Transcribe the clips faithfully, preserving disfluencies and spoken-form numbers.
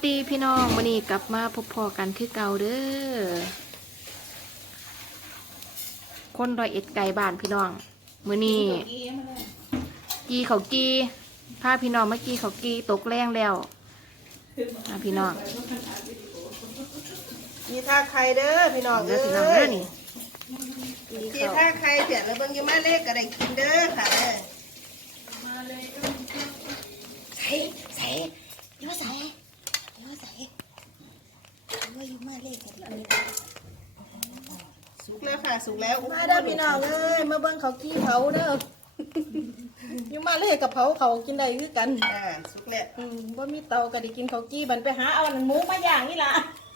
ดีพี่น้องวันนี้กลับมาพบพอกันคือเก่าเด้อคนร้อยเอ็ดไก่บ้านพี่น้องมื้อนี้กีเขากีพาพี่น้องมากีเขากีตกแรงแล้วอ่ะพี่น้องกีท่าใครเด้อพี่น้องเด้เด้อพี่น้องอเด้อนี่กีท่าใครเสียแล้วเบิ่งอยังมาเลขก็ได้กินเด้อค่ะเด้อใส่ใส่ยูใส่ยูใส่ยูยูมาเลขกันอันนี้สุกแล้วค่ะสุกแล้วมาเด้อพี่น้องเอ้ยมาเบิ่งเขากี้เขาเด้อยูมาเลขกับเผาเขากินได้คือกันอ่าสุกแล้วอืมบ่มีเตาก็ได้กินเขากี้บันไปหาเอาอันหมูมาย่างนี่ล่ะ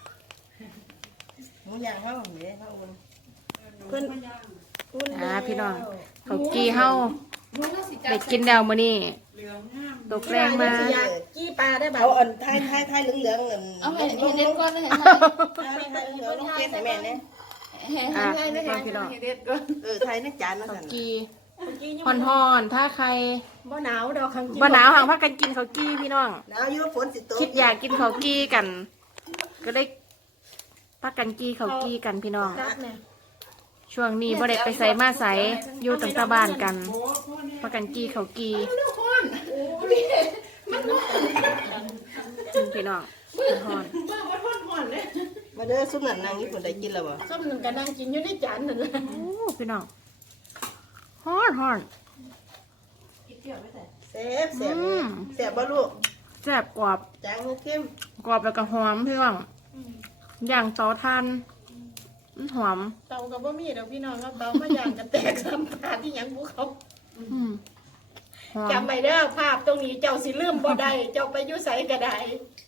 หมูย่างเฮาเด้เฮาเพิ่นอ่าพี่น้องเขากีเฮาได้กินแล้วมื้อนี้ตกแรงมากี้ปลาได้บ่เอาอันไทยไทยไทยเหลืองๆอันเอาให้เห็นเด็ดก่อนเลยไทยไทยเหลืองๆลงเกล็ดให้แม่เนี่ยอ่ะพี่น้องเออไทยในจานนั่นเขาน่ะกีฮอนฮอนๆถ้าใครบ่หนาวดอกคังกี้บ่หนาวห่างพักกันกินเขากีพี่น้องหนาวอยู่ฝนสิตกคิดอยากกินเขากีกัน ก็ได้พักกันกีเขากีกันพี่น้อง ช่วงนี้บ่ได้ไปใส่มาใส่อยู่ตั้งแต่บ้านกันพักกันกีเขากีพี่น้องฮอนมาเด้อซุปนั่นนางนี่คนได้กินแล้วบ่ส้มหนึ่งก็นั่งกินอยู่ในจานนั่นแหละโอ้พี่น้องฮอนฮอนแซ่บแซ่บแซ่บบ่ลูกแซ่บกรอบจางเข้มกรอบแล้วก็หอมพี่น้องอย่างต่อทานหอมเตากับบ่มีเดี๋ยวพี่น้องเอาเตามาย่างกันแตกซ้ำตาที่หยังบุเขาอืมหอมจำไม่ได้ภาพตรงนี้เจ้าสิลืมบ่ได้เจ้าไปอยู่ไสก็ได้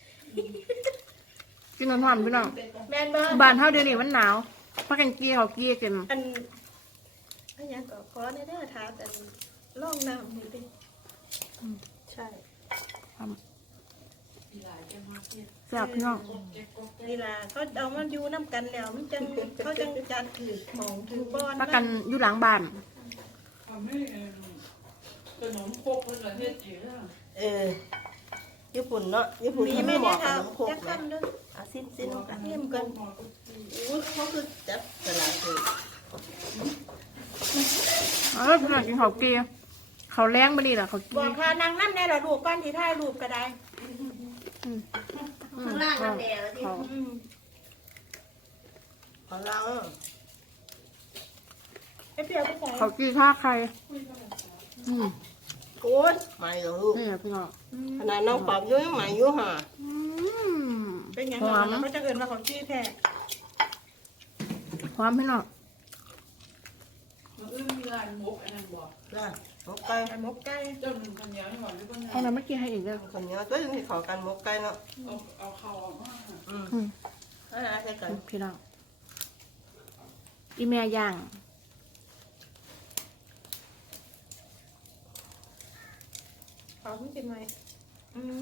กินหอมๆพี่น้องแม่นบ่บ้านเฮาเดี๋ยวนี้มันหนาวพักกันกีเขากีกันอันอันหยังก็ขอในเด้อถามอันล่องน้ำนี่ดิใช่แซ่บพี่น้องนี่ล่ะเขาเอามาอยู่นํกันแล้วมันจังเขาจังจัดถือหมองถือบ่อนพักกันอยู่หลังบ้านเออญี่ปุ่นเนาะญี่ปุ่นมีเขาแม่ไม่เหเนี่ยมาะกับค่ะน้ำโคกจักนะคำเด้อเอาสิ้นสิ้นกันเทียมกันโอ้ยเขาคือจับสลากเลยเออพี่น้องกินเขากีเขาแรงไปนี่แหละเขากีบอกพานางนั่นแน่ละรูปก้อนที่ถ่ายรูปก็ได้ข้างล่างนั่นแหละที่เขาอืมของเราไอ้เปรียวไปใส่เขากีท่าใครอืมโอ้ยใหม่เหรอลูกนี่แหละพี่น้องขนาดน้องปอบอยู่ยังใหม่อยู่ห่าอืมเป็นยังหไงอมเขาจะเอินมาของที่แท้หอมพี่น้องจ้ะหมกไก่ไอ้หมกไก่เอาน้ำเมื่อกี้ให้อีกเด้อคนเนี้ยก็ยังให้ขอกันหมกไก่เนาะอืมอ่าใช่กันพี่น้องอีเมียย่างขอมันกินไหมอืม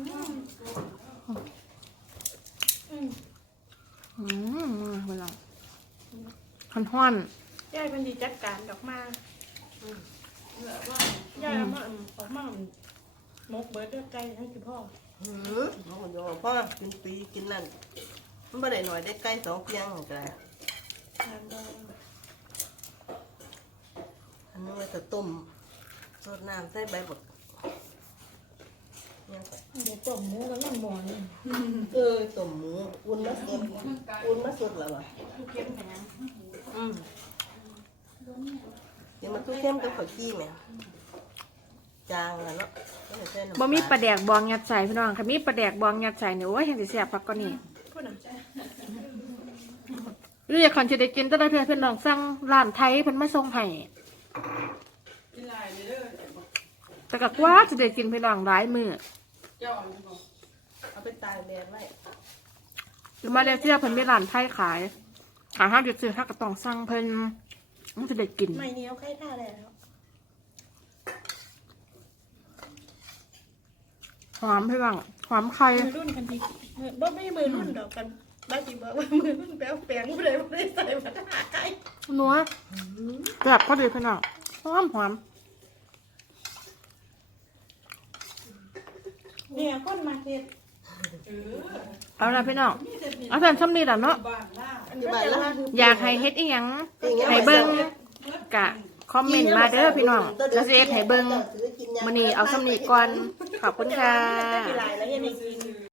อืมอืมพี่น้องฮ้อนฮ้อนยายเป็นดีจัดการดอกมาย่ายเอามาอืมออกมาอืมหมกเบิร์ดด้วยไก่ให้คือพ่อหืมน้องคนยอพ่อกินปีกินนั่นมันไม่ได้หน่อยได้ไก่สองเพียงเหมือนกันทานได้อันนี้ไว้จะต้มสดน้ำใส่ใบบักเนี่ยเดี๋ยวต้มหมูแล้วมันหมอนเออต้มหมูอุ่นมาสดอุ่นมาสดแล้วอ่ะอืมเดี๋ยวมันตู้เข้มกับข้าวจี้ไหมจางแล้วเนาะบ่มีปลาแดกบองยัดใส่พี่น้องค่ะมีปลาแดกบองยัดใส่เนี่ยโอ้ยยังสิแซ่บปักก็นี่พูดหน่อยหรืออยากขันจะได้กินแต่ละเทื่อเพิ่นลองสั่งร้านไทยเพิ่นมาส่งให้แต่ก็กว่าจะได้กินพี่น้องหลายมื้อเอาไปตากแดดไว้หรือมาเลเซียเพิ่นมีร้านไทยขายหาห้าจุดซื้อห้าก็ต้องสั่งเพิ่นมันจะได้กินไม่เหนียวไข่ท่าแล้วหอมพี่น้องหอมไข่มือรุ่นกันทีบ่ไม่มือรุ่นดอกกันบ้าจีบอกว่ามือรุ่นแปลวแปลงผู้ใดผู้ใดใส่มาหาไก่นัวแบบพอดีพี่น้องหอมหอมเนี่ยคนมาเฮ็ดเอาละพี่น้องเอาท่านซ้ำนี่ล่ะเนาะอยู่บ้านแล้วอยากให้เฮ็ดอีหยังให้เบิ่งกะคอมเมนต์มาเด้อพี่น้องแล้วสิเฮ็ดให้เบิ่งมื้อนี้เอาซ้ำนี้ก่อนขอบคุณค่ะหลายแล้วยังไม่กิน